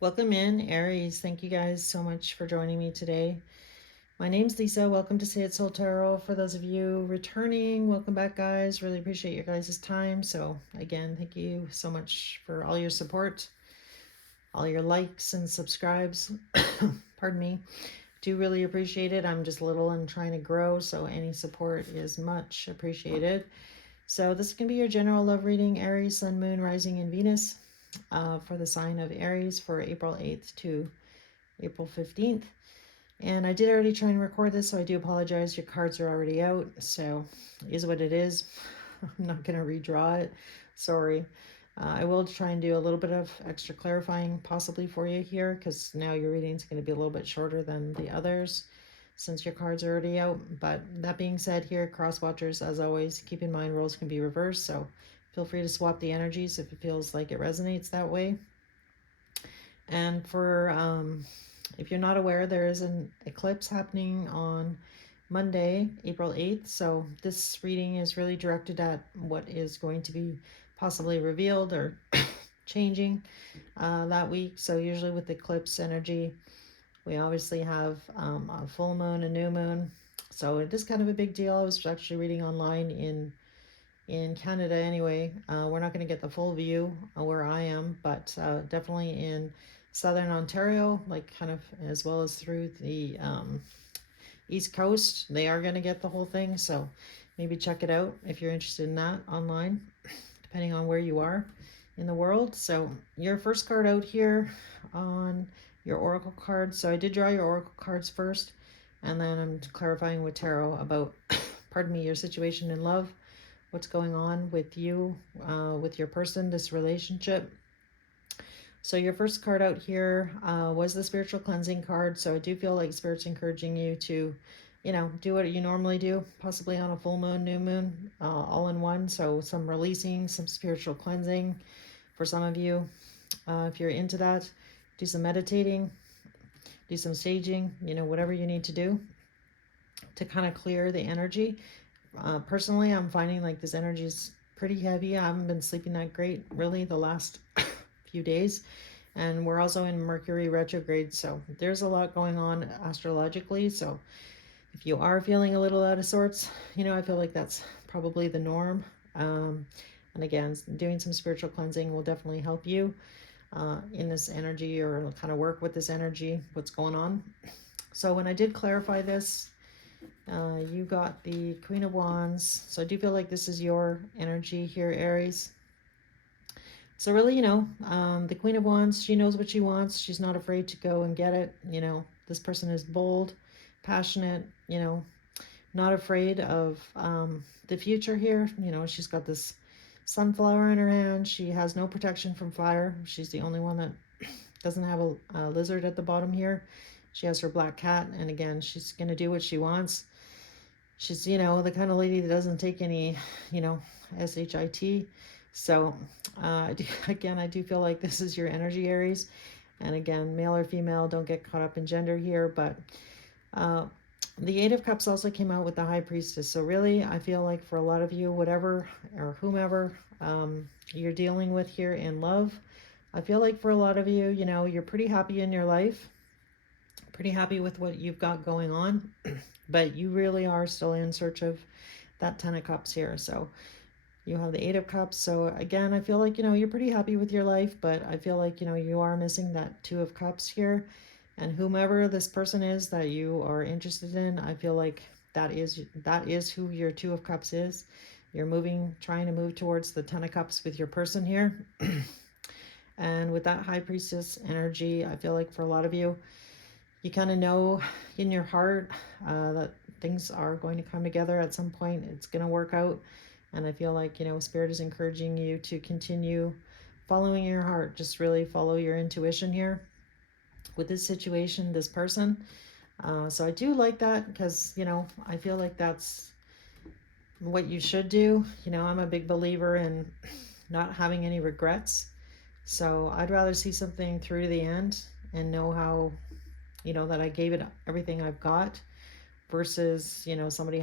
Welcome in, Aries. Thank you guys so much for joining me today. My name's Lisa. Welcome to Say It Soul Tarot. For those of you returning, welcome back, guys. Really appreciate your guys' time. So, again, thank you so much for all your support, all your likes and subscribes. Pardon me. Do really appreciate it. I'm just little and trying to grow, so any support is much appreciated. So, this can be your general love reading, Aries, Sun, Moon, Rising, and Venus, for the sign of Aries for April 8th to April 15th. And I did already try and record this, so I do apologize. Your cards are already out, so it is what it is. I'm not going to redraw it. Sorry. I will try and do a little bit of extra clarifying possibly for you here, because now your reading is going to be a little bit shorter than the others since your cards are already out. But that being said, here, cross watchers, as always, keep in mind roles can be reversed, so feel free to swap the energies if it feels like it resonates that way. And for if you're not aware, there is an eclipse happening on Monday, April 8th. So this reading is really directed at what is going to be possibly revealed or changing that week. So usually with eclipse energy, we obviously have a full moon, a new moon. So it is kind of a big deal. I was actually reading online in Canada anyway. We're not going to get the full view where I am, but definitely in southern Ontario, like kind of as well as through the East Coast, they are going to get the whole thing. So maybe check it out if you're interested in that online, depending on where you are in the world. So your first card out here on your oracle cards. So I did draw your oracle cards first, and then I'm clarifying with tarot about, pardon me, your situation in love, what's going on with you, with your person, this relationship. So your first card out here was the spiritual cleansing card. So I do feel like Spirit's encouraging you to, do what you normally do, possibly on a full moon, new moon, all in one. So some releasing, some spiritual cleansing for some of you. If you're into that, do some meditating, do some staging, whatever you need to do to kind of clear the energy. Personally, I'm finding like this energy is pretty heavy. I haven't been sleeping that great really the last few days, and we're also in Mercury retrograde, so there's a lot going on astrologically. So if you are feeling a little out of sorts, I feel like that's probably the norm. And again, doing some spiritual cleansing will definitely help you in this energy, or kind of work with this energy, what's going on. So when I did clarify this, you got the Queen of Wands. So I do feel like this is your energy here, Aries. So really, the Queen of Wands, she knows what she wants. She's not afraid to go and get it. This person is bold, passionate, not afraid of the future here. She's got this sunflower in her hand. She has no protection from fire. She's the only one that doesn't have a lizard at the bottom here. She has her black cat, and again, she's going to do what she wants. She's, the kind of lady that doesn't take any, SHIT. So, again, I do feel like this is your energy, Aries. And again, male or female, don't get caught up in gender here. But the Eight of Cups also came out with the High Priestess. So really, I feel like for a lot of you, whatever or whomever you're dealing with here in love, I feel like for a lot of you, you're pretty happy in your life, pretty happy with what you've got going on, but you really are still in search of that 10 of Cups here. So you have the Eight of Cups. So again, I feel like, you're pretty happy with your life, but I feel like, you are missing that Two of Cups here. And whomever this person is that you are interested in, I feel like that is who your Two of Cups is. You're trying to move towards the 10 of Cups with your person here. And with that High Priestess energy, I feel like for a lot of you, you kind of know in your heart that things are going to come together at some point. It's going to work out. And I feel like, Spirit is encouraging you to continue following your heart. Just really follow your intuition here with this situation, this person. So I do like that because, I feel like that's what you should do. I'm a big believer in not having any regrets. So I'd rather see something through to the end and know how, that I gave it everything I've got, versus, somebody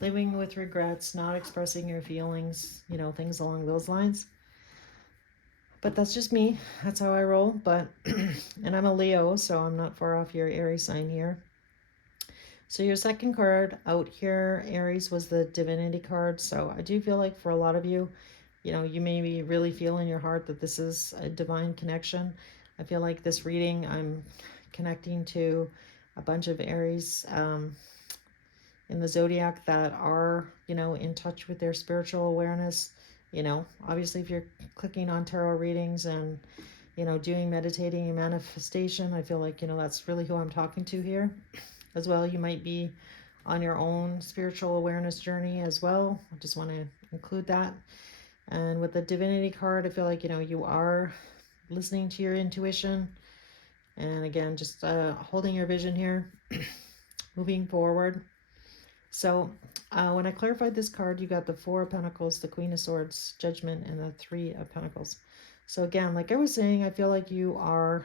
living with regrets, not expressing your feelings, things along those lines. But that's just me. That's how I roll. But, and I'm a Leo, so I'm not far off your Aries sign here. So your second card out here, Aries, was the Divinity card. So I do feel like for a lot of you, you know, you maybe really feel in your heart that this is a divine connection. I feel like this reading, I'm connecting to a bunch of Aries in the zodiac that are, you know, in touch with their spiritual awareness. You know, obviously, if you're clicking on tarot readings and, you know, doing meditating and manifestation, I feel like, you know, that's really who I'm talking to here. As well, you might be on your own spiritual awareness journey as well. I just want to include that. And with the Divinity card, I feel like, you know, you are listening to your intuition. And again, just holding your vision here, moving forward. So when I clarified this card, you got the Four of Pentacles, the Queen of Swords, Judgment, and the Three of Pentacles. So again, like I was saying, I feel like you are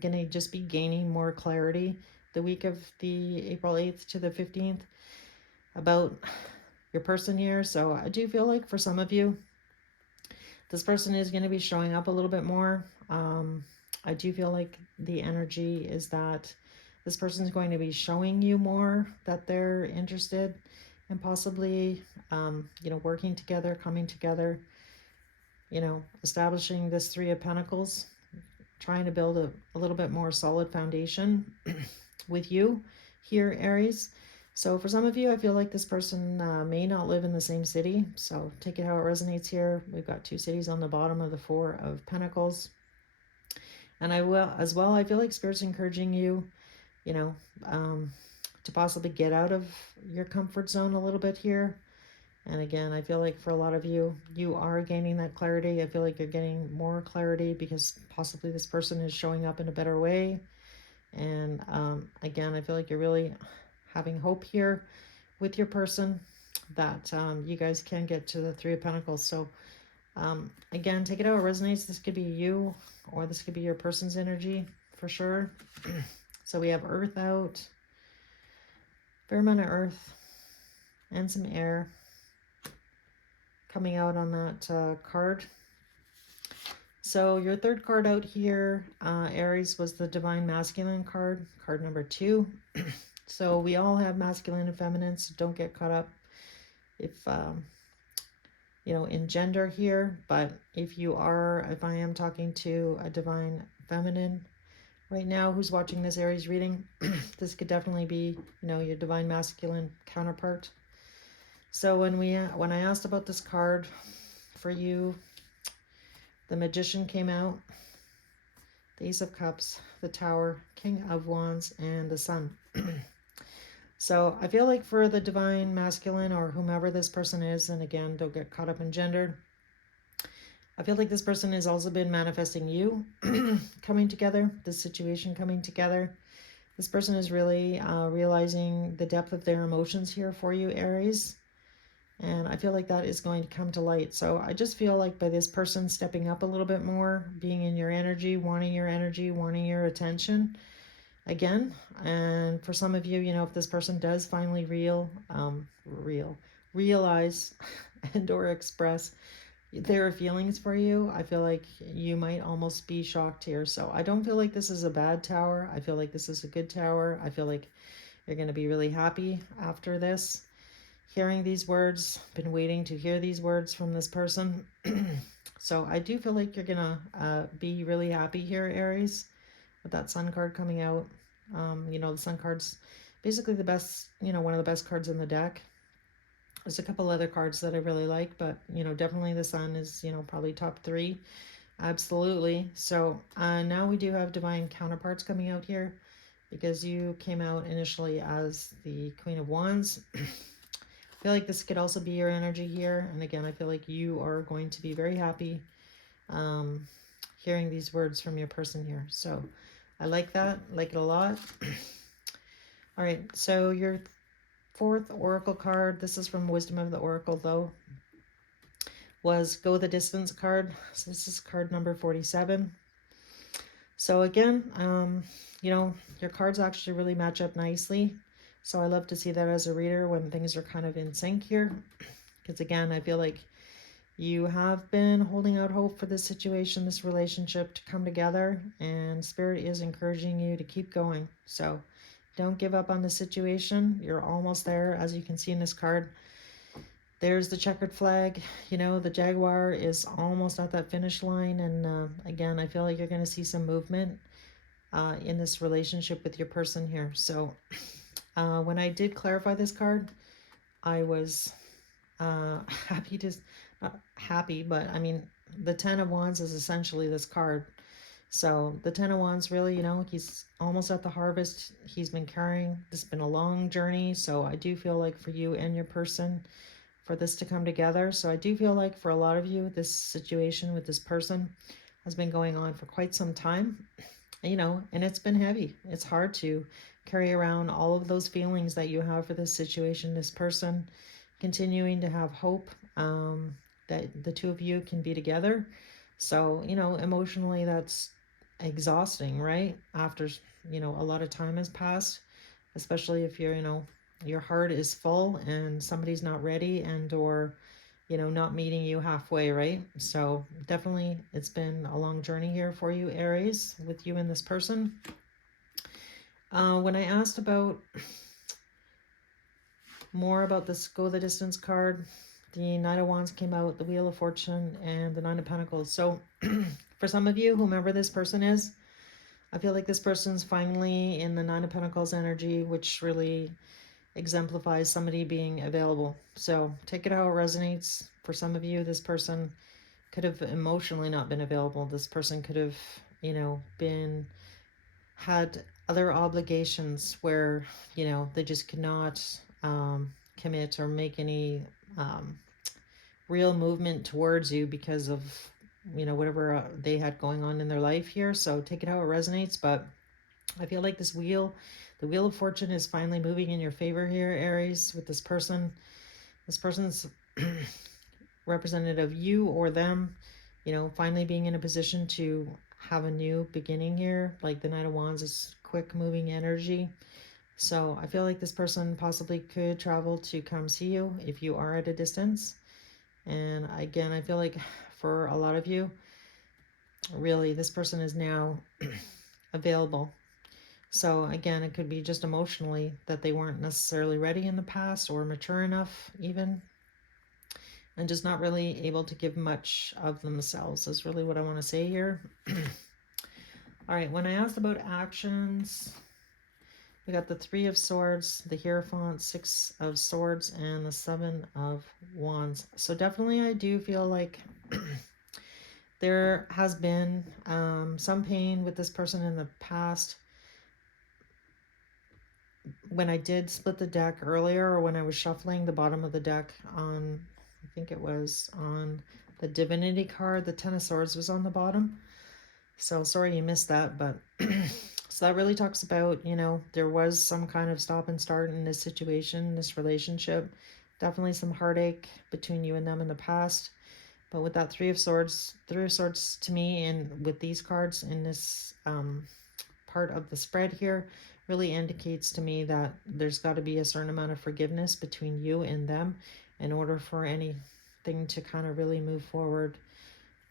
going to just be gaining more clarity the week of the April 8th to the 15th about your person here. So I do feel like for some of you, this person is going to be showing up a little bit more. I do feel like the energy is that this person is going to be showing you more that they're interested in possibly, you know, working together, coming together, you know, establishing this Three of Pentacles, trying to build a little bit more solid foundation with you here, Aries. So for some of you, I feel like this person may not live in the same city. So take it how it resonates here. We've got two cities on the bottom of the Four of Pentacles. And I will, as well, I feel like Spirit's encouraging you, you know, to possibly get out of your comfort zone a little bit here. And again, I feel like for a lot of you, you are gaining that clarity. I feel like you're getting more clarity because possibly this person is showing up in a better way. And again, I feel like you're really having hope here with your person that you guys can get to the Three of Pentacles. So again, take it how it resonates. This could be you or this could be your person's energy for sure. So we have Earth out, fair amount of Earth and some air coming out on that card. So your third card out here, Aries, was the Divine Masculine card, card number 2. So we all have masculine and feminine, so don't get caught up if, you know, in gender here. But if I am talking to a divine feminine right now who's watching this Aries reading, this could definitely be, you know, your divine masculine counterpart. So when I asked about this card for you, the Magician came out, the Ace of Cups, the Tower, King of Wands, and the Sun. So I feel like for the divine masculine or whomever this person is, and again, don't get caught up in gender, I feel like this person has also been manifesting you coming together, this situation coming together. This person is really realizing the depth of their emotions here for you, Aries. And I feel like that is going to come to light. So I just feel like by this person stepping up a little bit more, being in your energy, wanting your attention again. And for some of you, you know, if this person does finally realize and or express their feelings for you, I feel like you might almost be shocked here. So I don't feel like this is a bad tower. I feel like this is a good tower. I feel like you're going to be really happy after this. Hearing these words, been waiting to hear these words from this person. So I do feel like you're gonna be really happy here, Aries, with that Sun card coming out. You know, the Sun card's basically the best, you know, one of the best cards in the deck. There's a couple other cards that I really like, but, you know, definitely the Sun is, you know, probably top 3. Absolutely. So now we do have divine counterparts coming out here because you came out initially as the Queen of Wands. I feel like this could also be your energy here. And again, I feel like you are going to be very happy hearing these words from your person here. So I like that, like it a lot. All right, so your fourth oracle card, this is from Wisdom of the Oracle though, was Go the Distance card. So this is card number 47. So again, you know, your cards actually really match up nicely. So I love to see that as a reader when things are kind of in sync here. Because again, I feel like You have been holding out hope for this situation, this relationship to come together, and Spirit is encouraging you to keep going. So don't give up on the situation. You're almost there, as you can see in this card. There's the checkered flag. You know, the Jaguar is almost at that finish line. And again, I feel like you're going to see some movement in this relationship with your person here. So when I did clarify this card, I was happy to, not happy, but I mean, the Ten of Wands is essentially this card. So the Ten of Wands, really, you know, he's almost at the harvest. He's been carrying, this has been a long journey. So I do feel like for you and your person, for this to come together. So I do feel like for a lot of you, this situation with this person has been going on for quite some time, you know, and it's been heavy. It's hard to carry around all of those feelings that you have for this situation, this person, continuing to have hope that the two of you can be together. So, you know, emotionally, that's exhausting, right? After, you know, a lot of time has passed, especially if you're, you know, your heart is full and somebody's not ready and or, you know, not meeting you halfway, right? So definitely it's been a long journey here for you, Aries, with you and this person. When I asked about more about this Go the Distance card, the Knight of Wands came out, the Wheel of Fortune, and the Nine of Pentacles. So for some of you, whomever this person is, I feel like this person's finally in the Nine of Pentacles energy, which really exemplifies somebody being available. So take it how it resonates. For some of you, this person could have emotionally not been available. This person could have, you know, been had other obligations where, you know, they just could not commit or make any real movement towards you because of, you know, whatever they had going on in their life here. So take it how it resonates. But I feel like this wheel, the Wheel of Fortune, is finally moving in your favor here, Aries, with this person. This person's representative of you or them, you know, finally being in a position to have a new beginning here. Like the Knight of Wands is quick moving energy. So I feel like this person possibly could travel to come see you if you are at a distance. And again, I feel like for a lot of you, really, this person is now available. So again, it could be just emotionally that they weren't necessarily ready in the past or mature enough even, and just not really able to give much of themselves is really what I want to say here. All right, when I asked about actions, we got the Three of Swords, the Hierophant, Six of Swords, and the Seven of Wands. So definitely I do feel like there has been some pain with this person in the past. When I did split the deck earlier, or when I was shuffling the bottom of the deck on, I think it was on the Divinity card, the Ten of Swords was on the bottom. So sorry you missed that, but so that really talks about, you know, there was some kind of stop and start in this situation, this relationship. Definitely some heartache between you and them in the past. But with that Three of Swords to me, and with these cards in this part of the spread here, really indicates to me that there's got to be a certain amount of forgiveness between you and them in order for anything to kind of really move forward,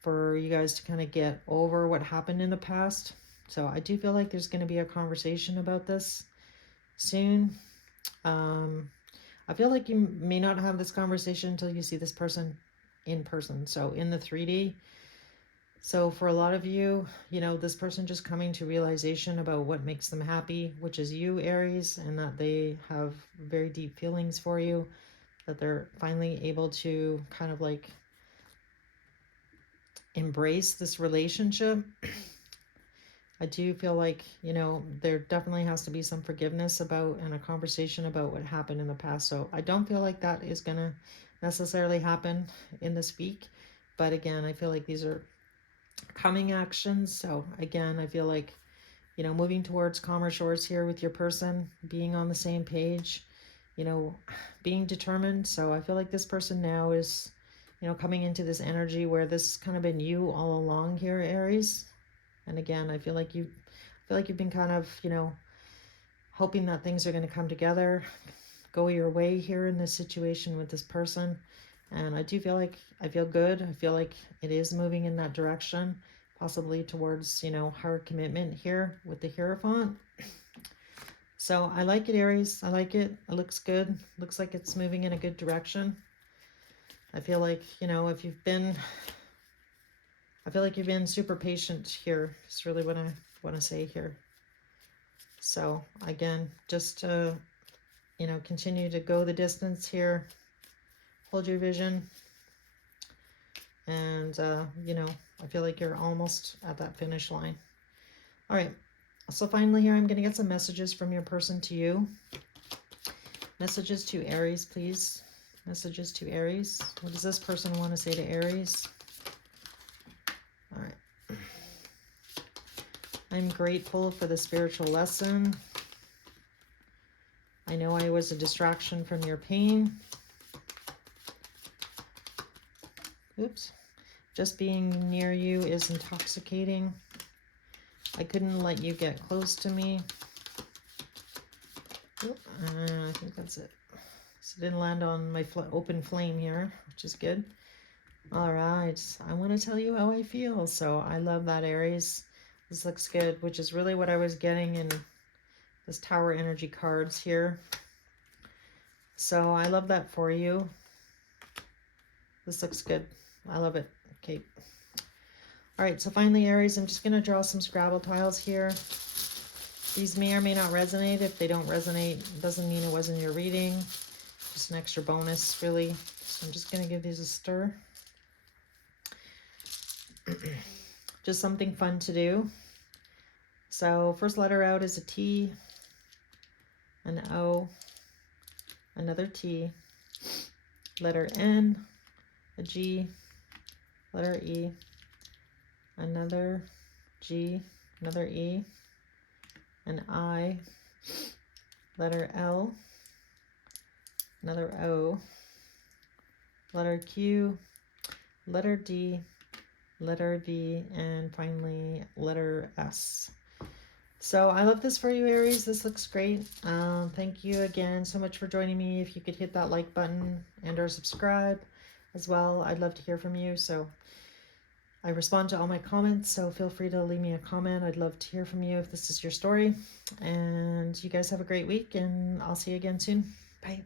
for you guys to kind of get over what happened in the past. So I do feel like there's going to be a conversation about this soon. I feel like you may not have this conversation until you see this person in person, so in the 3D. So for a lot of you, you know, this person just coming to realization about what makes them happy, which is you, Aries, and that they have very deep feelings for you, that they're finally able to kind of like embrace this relationship. I do feel like, you know, there definitely has to be some forgiveness about and a conversation about what happened in the past. So I don't feel like that is going to necessarily happen in this week. But again, I feel like these are coming actions. So again, I feel like, you know, moving towards calmer shores here with your person, being on the same page, you know, being determined. So I feel like this person now is, you know, coming into this energy where this kind of been you all along here, Aries. And again, I feel like you've been kind of, you know, hoping that things are going to come together, go your way here in this situation with this person. And I do feel like I feel good. I feel like it is moving in that direction, possibly towards, you know, hard commitment here with the Hierophant. So I like it, Aries. I like it. It looks good. Looks like it's moving in a good direction. I feel like, you know, if you've been, I feel like you've been super patient here. It's really what I want to say here. So again, just you know, continue to go the distance here. Hold your vision. And, you know, I feel like you're almost at that finish line. All right. So finally here, I'm going to get some messages from your person to you. Messages to Aries, please. Messages to Aries. What does this person want to say to Aries? All right. I'm grateful for the spiritual lesson. I know I was a distraction from your pain. Oops. Just being near you is intoxicating. I couldn't let you get close to me. Oop, I think that's it. So it didn't land on my open flame here, which is good. All right. I want to tell you how I feel. So I love that, Aries. This looks good, which is really what I was getting in this Tower Energy cards here. So I love that for you. This looks good. I love it. Okay. All right. So finally, Aries, I'm just going to draw some Scrabble tiles here. These may or may not resonate. If they don't resonate, it doesn't mean it wasn't your reading. Just an extra bonus, really. So I'm just going to give these a stir. Just something fun to do. So first letter out is a T, an O, another T, letter N, a G, letter E, another G, another E, an I, letter L, another O, letter Q, letter D, letter V, and finally letter S. So I love this for you, Aries. This looks great. Thank you again so much for joining me. If you could hit that like button and or subscribe as well, I'd love to hear from you. So I respond to all my comments, so feel free to leave me a comment. I'd love to hear from you if this is your story. And you guys have a great week, and I'll see you again soon. Bye.